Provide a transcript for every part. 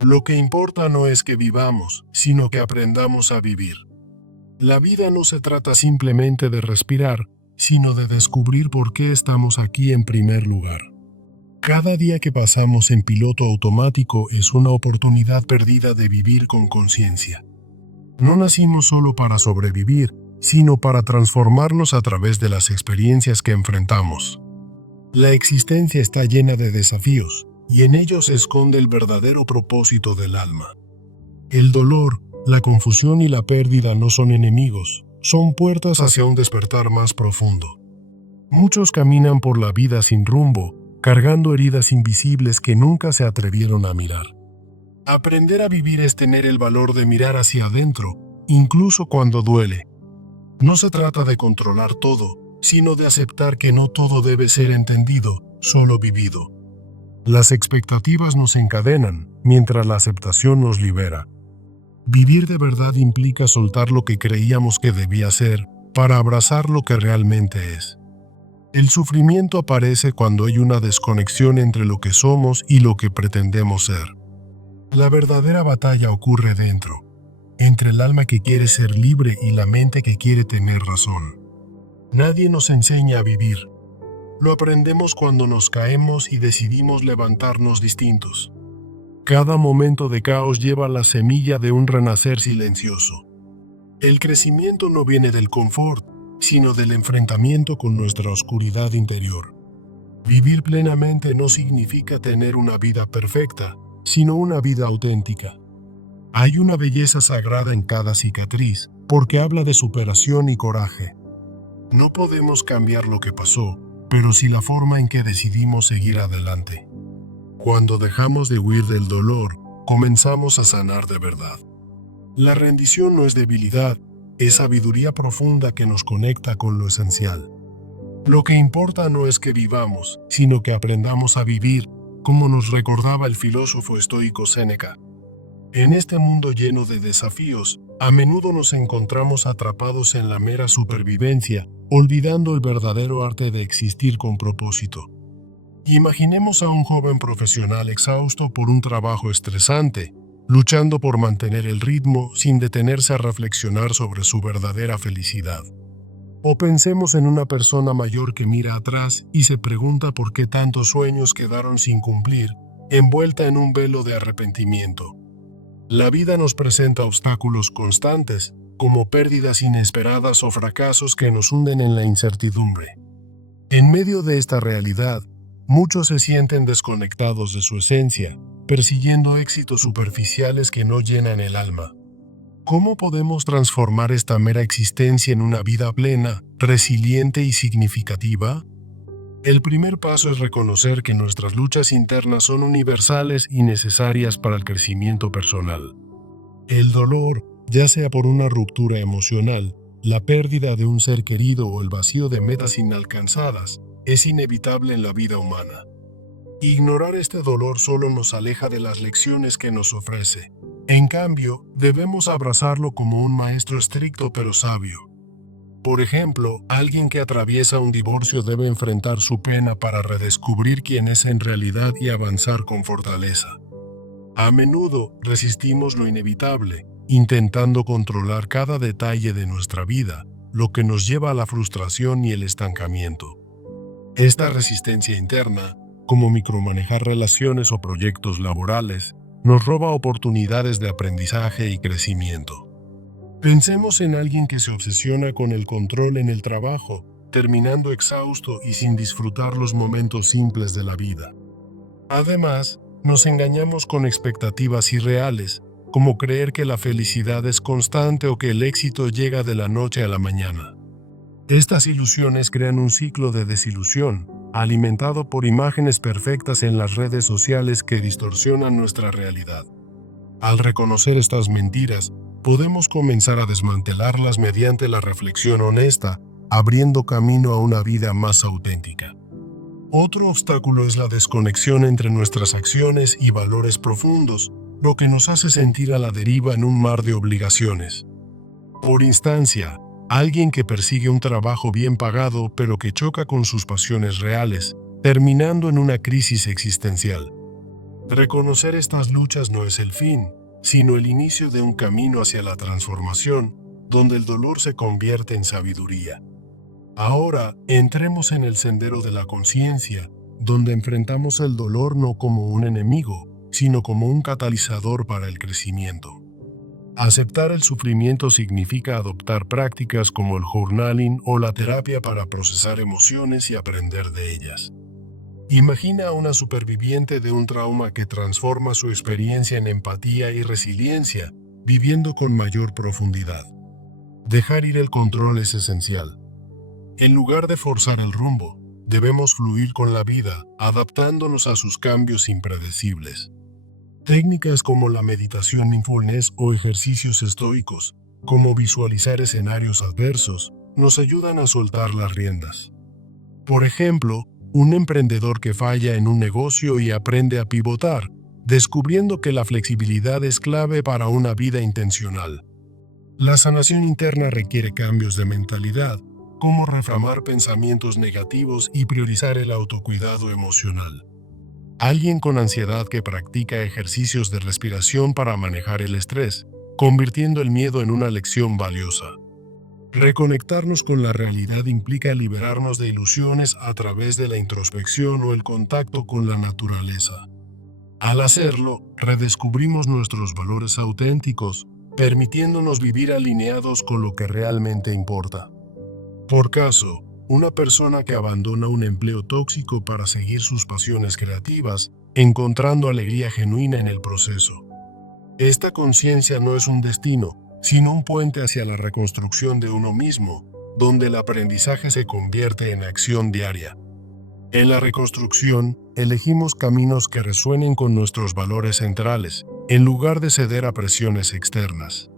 Lo que importa no es que vivamos, sino que aprendamos a vivir. La vida no se trata simplemente de respirar, sino de descubrir por qué estamos aquí en primer lugar. Cada día que pasamos en piloto automático es una oportunidad perdida de vivir con conciencia. No nacimos solo para sobrevivir, sino para transformarnos a través de las experiencias que enfrentamos. La existencia está llena de desafíos, y en ellos se esconde el verdadero propósito del alma. El dolor, la confusión y la pérdida no son enemigos, son puertas hacia un despertar más profundo. Muchos caminan por la vida sin rumbo, cargando heridas invisibles que nunca se atrevieron a mirar. Aprender a vivir es tener el valor de mirar hacia adentro, incluso cuando duele. No se trata de controlar todo, sino de aceptar que no todo debe ser entendido, solo vivido. Las expectativas nos encadenan, mientras la aceptación nos libera. Vivir de verdad implica soltar lo que creíamos que debía ser, para abrazar lo que realmente es. El sufrimiento aparece cuando hay una desconexión entre lo que somos y lo que pretendemos ser. La verdadera batalla ocurre dentro, entre el alma que quiere ser libre y la mente que quiere tener razón. Nadie nos enseña a vivir. Lo aprendemos cuando nos caemos y decidimos levantarnos distintos. Cada momento de caos lleva la semilla de un renacer silencioso. El crecimiento no viene del confort, sino del enfrentamiento con nuestra oscuridad interior. Vivir plenamente no significa tener una vida perfecta, sino una vida auténtica. Hay una belleza sagrada en cada cicatriz, porque habla de superación y coraje. No podemos cambiar lo que pasó, pero sí la forma en que decidimos seguir adelante. Cuando dejamos de huir del dolor, comenzamos a sanar de verdad. La rendición no es debilidad, es sabiduría profunda que nos conecta con lo esencial. Lo que importa no es que vivamos, sino que aprendamos a vivir, como nos recordaba el filósofo estoico Séneca. En este mundo lleno de desafíos, a menudo nos encontramos atrapados en la mera supervivencia, olvidando el verdadero arte de existir con propósito. Imaginemos a un joven profesional exhausto por un trabajo estresante, luchando por mantener el ritmo sin detenerse a reflexionar sobre su verdadera felicidad. O pensemos en una persona mayor que mira atrás y se pregunta por qué tantos sueños quedaron sin cumplir, envuelta en un velo de arrepentimiento. La vida nos presenta obstáculos constantes, como pérdidas inesperadas o fracasos que nos hunden en la incertidumbre. En medio de esta realidad, muchos se sienten desconectados de su esencia, persiguiendo éxitos superficiales que no llenan el alma. ¿Cómo podemos transformar esta mera existencia en una vida plena, resiliente y significativa? El primer paso es reconocer que nuestras luchas internas son universales y necesarias para el crecimiento personal. El dolor, ya sea por una ruptura emocional, la pérdida de un ser querido o el vacío de metas inalcanzadas, es inevitable en la vida humana. Ignorar este dolor solo nos aleja de las lecciones que nos ofrece. En cambio, debemos abrazarlo como un maestro estricto pero sabio. Por ejemplo, alguien que atraviesa un divorcio debe enfrentar su pena para redescubrir quién es en realidad y avanzar con fortaleza. A menudo resistimos lo inevitable, intentando controlar cada detalle de nuestra vida, lo que nos lleva a la frustración y el estancamiento. Esta resistencia interna, como micromanejar relaciones o proyectos laborales, nos roba oportunidades de aprendizaje y crecimiento. Pensemos en alguien que se obsesiona con el control en el trabajo, terminando exhausto y sin disfrutar los momentos simples de la vida. Además, nos engañamos con expectativas irreales, como creer que la felicidad es constante o que el éxito llega de la noche a la mañana. Estas ilusiones crean un ciclo de desilusión, alimentado por imágenes perfectas en las redes sociales que distorsionan nuestra realidad. Al reconocer estas mentiras, podemos comenzar a desmantelarlas mediante la reflexión honesta, abriendo camino a una vida más auténtica. Otro obstáculo es la desconexión entre nuestras acciones y valores profundos, lo que nos hace sentir a la deriva en un mar de obligaciones. Por instancia, alguien que persigue un trabajo bien pagado pero que choca con sus pasiones reales, terminando en una crisis existencial. Reconocer estas luchas no es el fin, sino el inicio de un camino hacia la transformación, donde el dolor se convierte en sabiduría. Ahora, entremos en el sendero de la conciencia, donde enfrentamos el dolor no como un enemigo, sino como un catalizador para el crecimiento. Aceptar el sufrimiento significa adoptar prácticas como el journaling o la terapia para procesar emociones y aprender de ellas. Imagina a una superviviente de un trauma que transforma su experiencia en empatía y resiliencia, viviendo con mayor profundidad. Dejar ir el control es esencial. En lugar de forzar el rumbo, debemos fluir con la vida, adaptándonos a sus cambios impredecibles. Técnicas como la meditación mindfulness o ejercicios estoicos, como visualizar escenarios adversos, nos ayudan a soltar las riendas. Por ejemplo, un emprendedor que falla en un negocio y aprende a pivotar, descubriendo que la flexibilidad es clave para una vida intencional. La sanación interna requiere cambios de mentalidad, como reframar pensamientos negativos y priorizar el autocuidado emocional. Alguien con ansiedad que practica ejercicios de respiración para manejar el estrés, convirtiendo el miedo en una lección valiosa. Reconectarnos con la realidad implica liberarnos de ilusiones a través de la introspección o el contacto con la naturaleza. Al hacerlo, redescubrimos nuestros valores auténticos, permitiéndonos vivir alineados con lo que realmente importa. Por caso, una persona que abandona un empleo tóxico para seguir sus pasiones creativas, encontrando alegría genuina en el proceso. Esta conciencia no es un destino, sino un puente hacia la reconstrucción de uno mismo, donde el aprendizaje se convierte en acción diaria. En la reconstrucción, elegimos caminos que resuenen con nuestros valores centrales, en lugar de ceder a presiones externas.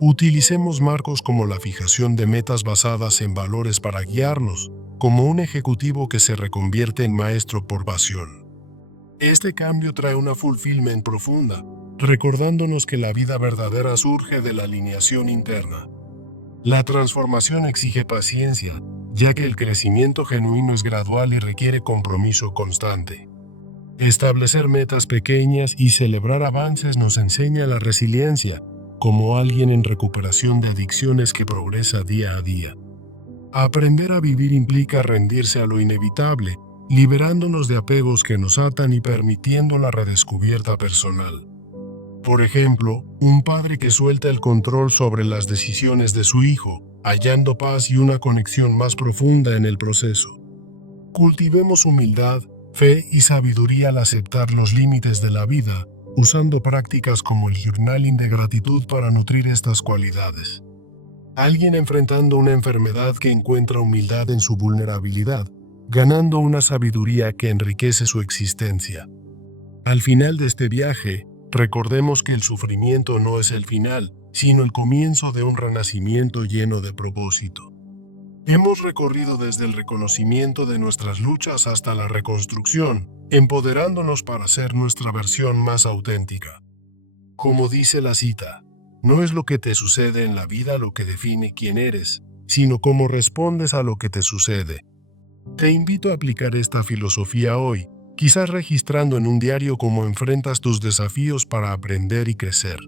Utilicemos marcos como la fijación de metas basadas en valores para guiarnos, como un ejecutivo que se reconvierte en maestro por pasión. Este cambio trae una fulfillment profunda, recordándonos que la vida verdadera surge de la alineación interna. La transformación exige paciencia, ya que el crecimiento genuino es gradual y requiere compromiso constante. Establecer metas pequeñas y celebrar avances nos enseña la resiliencia, como alguien en recuperación de adicciones que progresa día a día. Aprender a vivir implica rendirse a lo inevitable, liberándonos de apegos que nos atan y permitiendo la redescubierta personal. Por ejemplo, un padre que suelta el control sobre las decisiones de su hijo, hallando paz y una conexión más profunda en el proceso. Cultivemos humildad, fe y sabiduría al aceptar los límites de la vida, usando prácticas como el journaling de gratitud para nutrir estas cualidades. Alguien enfrentando una enfermedad que encuentra humildad en su vulnerabilidad, ganando una sabiduría que enriquece su existencia. Al final de este viaje, recordemos que el sufrimiento no es el final, sino el comienzo de un renacimiento lleno de propósito. Hemos recorrido desde el reconocimiento de nuestras luchas hasta la reconstrucción, empoderándonos para ser nuestra versión más auténtica. Como dice la cita, no es lo que te sucede en la vida lo que define quién eres, sino cómo respondes a lo que te sucede. Te invito a aplicar esta filosofía hoy, quizás registrando en un diario cómo enfrentas tus desafíos para aprender y crecer.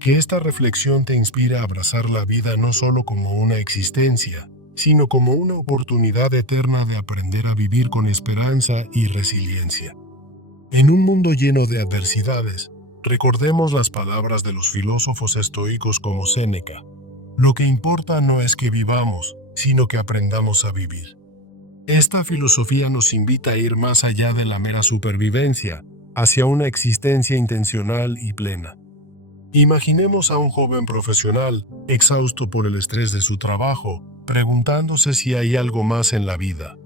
Que esta reflexión te inspire a abrazar la vida no solo como una existencia, sino como una oportunidad eterna de aprender a vivir con esperanza y resiliencia. En un mundo lleno de adversidades, recordemos las palabras de los filósofos estoicos como Séneca. Lo que importa no es que vivamos, sino que aprendamos a vivir. Esta filosofía nos invita a ir más allá de la mera supervivencia, hacia una existencia intencional y plena. Imaginemos a un joven profesional, exhausto por el estrés de su trabajo, preguntándose si hay algo más en la vida.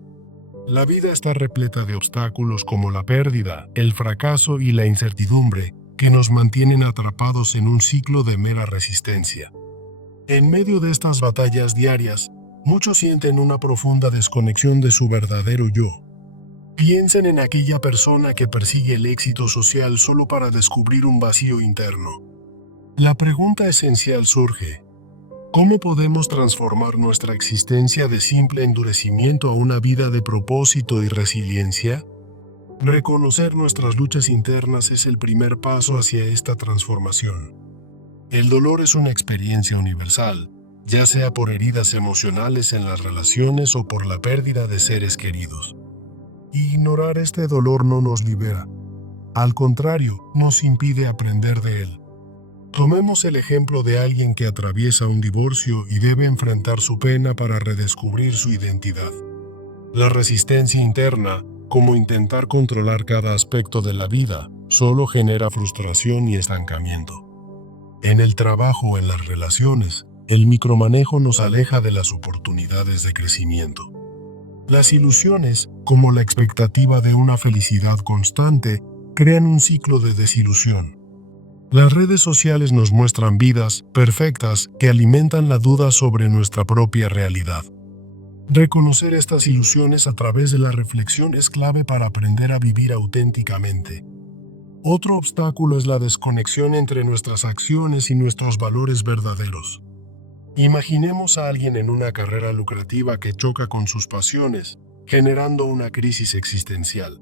La vida está repleta de obstáculos como la pérdida, el fracaso y la incertidumbre, que nos mantienen atrapados en un ciclo de mera resistencia. En medio de estas batallas diarias, muchos sienten una profunda desconexión de su verdadero yo. Piensen en aquella persona que persigue el éxito social solo para descubrir un vacío interno. La pregunta esencial surge: ¿cómo podemos transformar nuestra existencia de simple endurecimiento a una vida de propósito y resiliencia? Reconocer nuestras luchas internas es el primer paso hacia esta transformación. El dolor es una experiencia universal, ya sea por heridas emocionales en las relaciones o por la pérdida de seres queridos. Ignorar este dolor no nos libera. Al contrario, nos impide aprender de él. Tomemos el ejemplo de alguien que atraviesa un divorcio y debe enfrentar su pena para redescubrir su identidad. La resistencia interna, como intentar controlar cada aspecto de la vida, solo genera frustración y estancamiento. En el trabajo o en las relaciones, el micromanejo nos aleja de las oportunidades de crecimiento. Las ilusiones, como la expectativa de una felicidad constante, crean un ciclo de desilusión. Las redes sociales nos muestran vidas perfectas que alimentan la duda sobre nuestra propia realidad. Reconocer estas ilusiones a través de la reflexión es clave para aprender a vivir auténticamente. Otro obstáculo es la desconexión entre nuestras acciones y nuestros valores verdaderos. Imaginemos a alguien en una carrera lucrativa que choca con sus pasiones, generando una crisis existencial.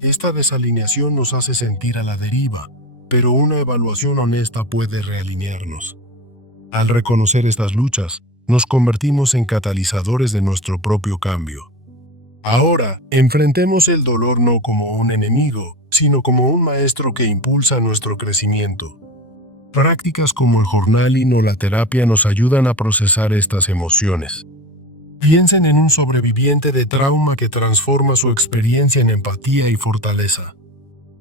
Esta desalineación nos hace sentir a la deriva, pero una evaluación honesta puede realinearnos. Al reconocer estas luchas, nos convertimos en catalizadores de nuestro propio cambio. Ahora, enfrentemos el dolor no como un enemigo, sino como un maestro que impulsa nuestro crecimiento. Prácticas como el journaling o la terapia nos ayudan a procesar estas emociones. Piensen en un sobreviviente de trauma que transforma su experiencia en empatía y fortaleza.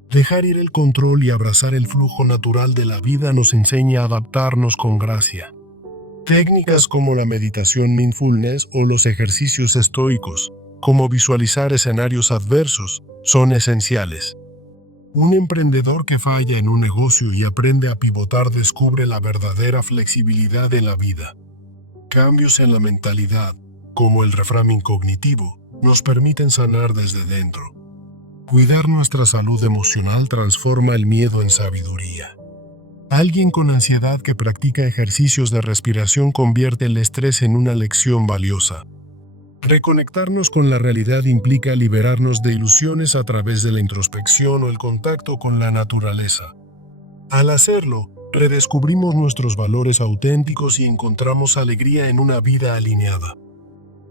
Dejar ir el control y abrazar el flujo natural de la vida nos enseña a adaptarnos con gracia. Técnicas como la meditación mindfulness o los ejercicios estoicos, como visualizar escenarios adversos, son esenciales. Un emprendedor que falla en un negocio y aprende a pivotar descubre la verdadera flexibilidad de la vida. Cambios en la mentalidad, como el reframing cognitivo, nos permiten sanar desde dentro. Cuidar nuestra salud emocional transforma el miedo en sabiduría. Alguien con ansiedad que practica ejercicios de respiración convierte el estrés en una lección valiosa. Reconectarnos con la realidad implica liberarnos de ilusiones a través de la introspección o el contacto con la naturaleza. Al hacerlo, redescubrimos nuestros valores auténticos y encontramos alegría en una vida alineada.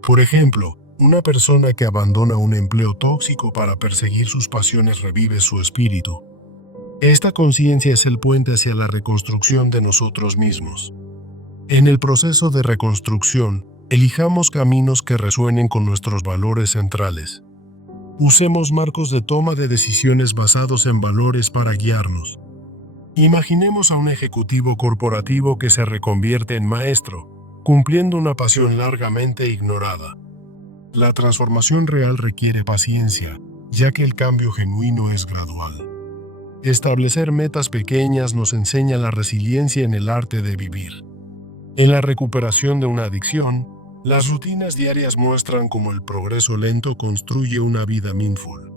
Por ejemplo, una persona que abandona un empleo tóxico para perseguir sus pasiones revive su espíritu. Esta conciencia es el puente hacia la reconstrucción de nosotros mismos. En el proceso de reconstrucción, elijamos caminos que resuenen con nuestros valores centrales. Usemos marcos de toma de decisiones basados en valores para guiarnos. Imaginemos a un ejecutivo corporativo que se reconvierte en maestro, cumpliendo una pasión largamente ignorada. La transformación real requiere paciencia, ya que el cambio genuino es gradual. Establecer metas pequeñas nos enseña la resiliencia en el arte de vivir. En la recuperación de una adicción, las rutinas diarias muestran cómo el progreso lento construye una vida mindful.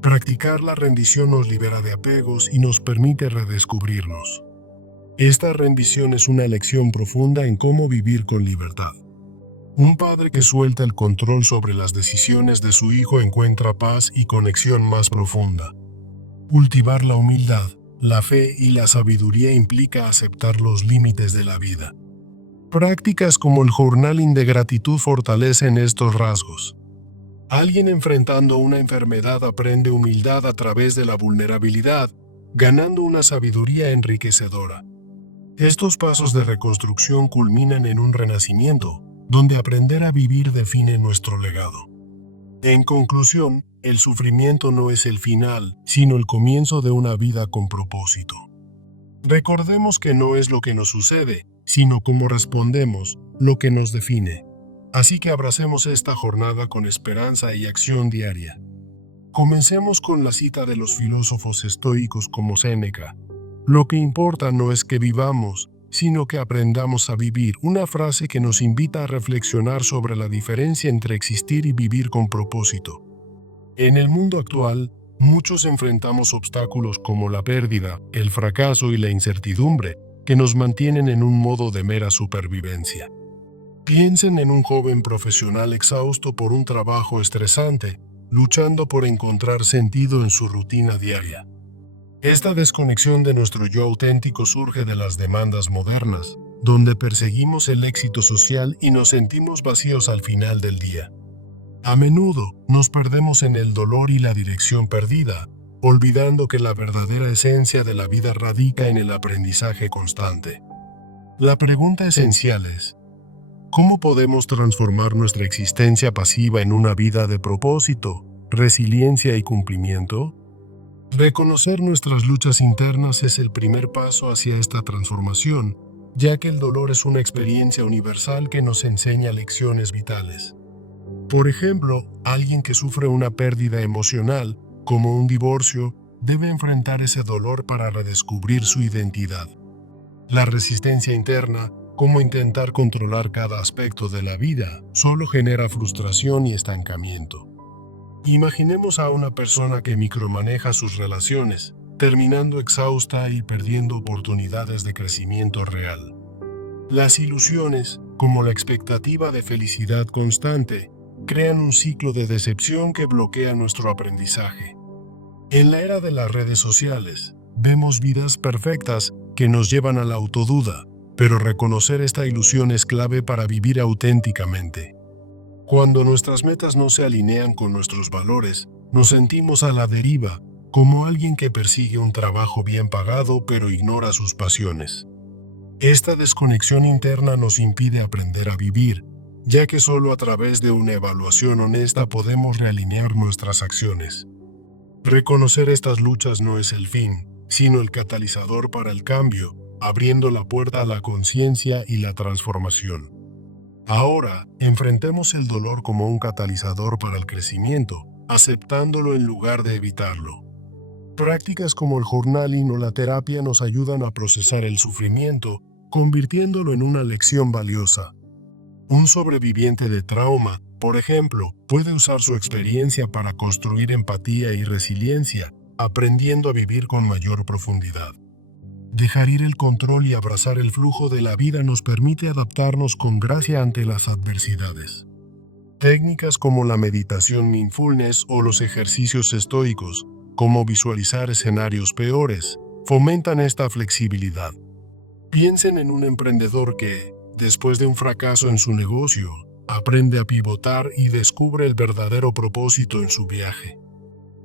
Practicar la rendición nos libera de apegos y nos permite redescubrirnos. Esta rendición es una lección profunda en cómo vivir con libertad. Un padre que suelta el control sobre las decisiones de su hijo encuentra paz y conexión más profunda. Cultivar la humildad, la fe y la sabiduría implica aceptar los límites de la vida. Prácticas como el journaling de gratitud fortalecen estos rasgos. Alguien enfrentando una enfermedad aprende humildad a través de la vulnerabilidad, ganando una sabiduría enriquecedora. Estos pasos de reconstrucción culminan en un renacimiento, donde aprender a vivir define nuestro legado. En conclusión, el sufrimiento no es el final, sino el comienzo de una vida con propósito. Recordemos que no es lo que nos sucede, sino cómo respondemos, lo que nos define. Así que abracemos esta jornada con esperanza y acción diaria. Comencemos con la cita de los filósofos estoicos como Séneca. Lo que importa no es que vivamos, sino que aprendamos a vivir, una frase que nos invita a reflexionar sobre la diferencia entre existir y vivir con propósito. En el mundo actual, muchos enfrentamos obstáculos como la pérdida, el fracaso y la incertidumbre, que nos mantienen en un modo de mera supervivencia. Piensen en un joven profesional exhausto por un trabajo estresante, luchando por encontrar sentido en su rutina diaria. Esta desconexión de nuestro yo auténtico surge de las demandas modernas, donde perseguimos el éxito social y nos sentimos vacíos al final del día. A menudo nos perdemos en el dolor y la dirección perdida, olvidando que la verdadera esencia de la vida radica en el aprendizaje constante. La pregunta esencial es, ¿cómo podemos transformar nuestra existencia pasiva en una vida de propósito, resiliencia y cumplimiento? Reconocer nuestras luchas internas es el primer paso hacia esta transformación, ya que el dolor es una experiencia universal que nos enseña lecciones vitales. Por ejemplo, alguien que sufre una pérdida emocional, como un divorcio, debe enfrentar ese dolor para redescubrir su identidad. La resistencia interna, como intentar controlar cada aspecto de la vida, solo genera frustración y estancamiento. Imaginemos a una persona que micromaneja sus relaciones, terminando exhausta y perdiendo oportunidades de crecimiento real. Las ilusiones, como la expectativa de felicidad constante, crean un ciclo de decepción que bloquea nuestro aprendizaje. En la era de las redes sociales, vemos vidas perfectas que nos llevan a la autoduda, pero reconocer esta ilusión es clave para vivir auténticamente. Cuando nuestras metas no se alinean con nuestros valores, nos sentimos a la deriva, como alguien que persigue un trabajo bien pagado pero ignora sus pasiones. Esta desconexión interna nos impide aprender a vivir, ya que solo a través de una evaluación honesta podemos realinear nuestras acciones. Reconocer estas luchas no es el fin, sino el catalizador para el cambio, abriendo la puerta a la conciencia y la transformación. Ahora, enfrentemos el dolor como un catalizador para el crecimiento, aceptándolo en lugar de evitarlo. Prácticas como el journaling o la terapia nos ayudan a procesar el sufrimiento, convirtiéndolo en una lección valiosa. Un sobreviviente de trauma, por ejemplo, puede usar su experiencia para construir empatía y resiliencia, aprendiendo a vivir con mayor profundidad. Dejar ir el control y abrazar el flujo de la vida nos permite adaptarnos con gracia ante las adversidades. Técnicas como la meditación mindfulness o los ejercicios estoicos, como visualizar escenarios peores, fomentan esta flexibilidad. Piensen en un emprendedor que, después de un fracaso en su negocio, aprende a pivotar y descubre el verdadero propósito en su viaje.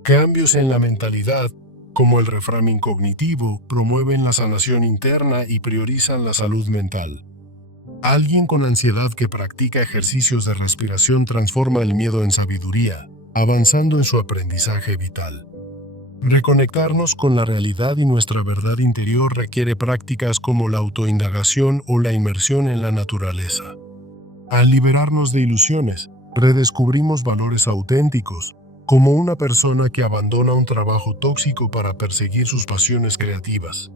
Cambios en la mentalidad, como el reframing cognitivo, promueven la sanación interna y priorizan la salud mental. Alguien con ansiedad que practica ejercicios de respiración transforma el miedo en sabiduría, avanzando en su aprendizaje vital. Reconectarnos con la realidad y nuestra verdad interior requiere prácticas como la autoindagación o la inmersión en la naturaleza. Al liberarnos de ilusiones, redescubrimos valores auténticos, como una persona que abandona un trabajo tóxico para perseguir sus pasiones creativas.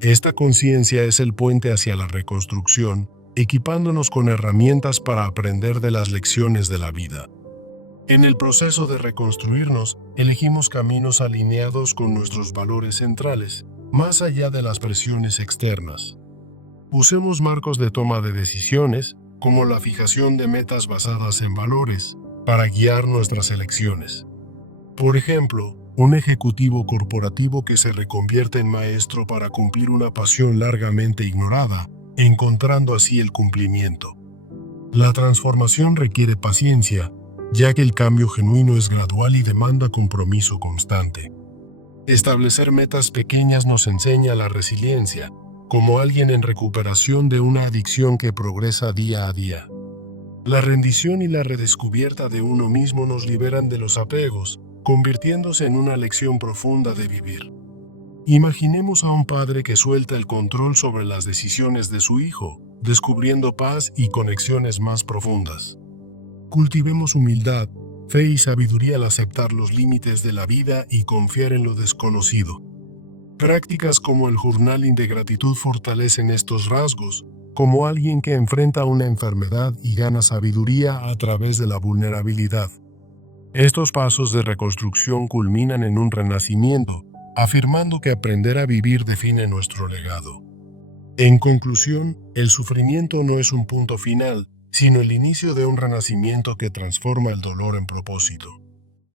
Esta conciencia es el puente hacia la reconstrucción, equipándonos con herramientas para aprender de las lecciones de la vida. En el proceso de reconstruirnos, elegimos caminos alineados con nuestros valores centrales, más allá de las presiones externas. Usemos marcos de toma de decisiones, como la fijación de metas basadas en valores, para guiar nuestras elecciones. Por ejemplo, un ejecutivo corporativo que se reconvierte en maestro para cumplir una pasión largamente ignorada, encontrando así el cumplimiento. La transformación requiere paciencia, ya que el cambio genuino es gradual y demanda compromiso constante. Establecer metas pequeñas nos enseña la resiliencia, como alguien en recuperación de una adicción que progresa día a día. La rendición y la redescubierta de uno mismo nos liberan de los apegos, convirtiéndose en una lección profunda de vivir. Imaginemos a un padre que suelta el control sobre las decisiones de su hijo, descubriendo paz y conexiones más profundas. Cultivemos humildad, fe y sabiduría al aceptar los límites de la vida y confiar en lo desconocido. Prácticas como el journaling de gratitud fortalecen estos rasgos, como alguien que enfrenta una enfermedad y gana sabiduría a través de la vulnerabilidad. Estos pasos de reconstrucción culminan en un renacimiento, afirmando que aprender a vivir define nuestro legado. En conclusión, el sufrimiento no es un punto final, sino el inicio de un renacimiento que transforma el dolor en propósito.